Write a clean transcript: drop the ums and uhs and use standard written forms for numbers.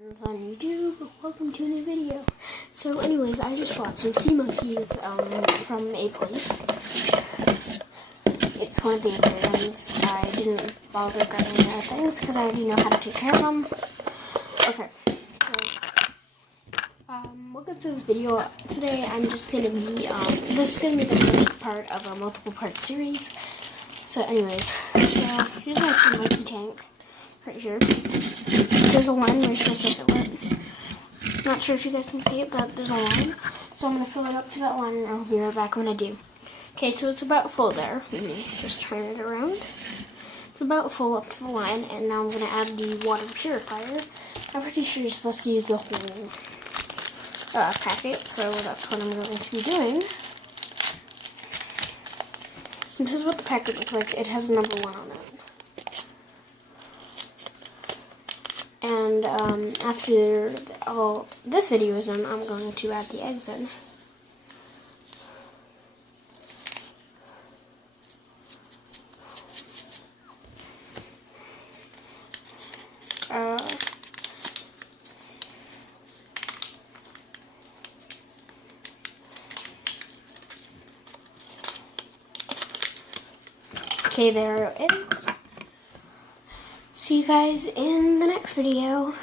On YouTube, welcome to a new video. So anyways, I just bought some sea monkeys from a place. It's one of the aquariums. I didn't bother grabbing their things because I already know how to take care of them. Okay, so welcome to this video. Today I'm just gonna be this is gonna be the first part of a multiple part series. So anyways, so here's my sea monkey tank right here. There's a line where you're supposed to fill it. Not sure if you guys can see it, but there's a line. So I'm going to fill it up to that line, and I'll be right back when I do. Okay, so it's about full there. Let me just turn it around. It's about full up to the line, and now I'm going to add the water purifier. I'm pretty sure you're supposed to use the whole packet, so that's what I'm going to be doing. This is what the packet looks like. It has number 1 on it. And after all this video is done, I'm going to add the eggs in. Okay, there it is. See you guys in the next video.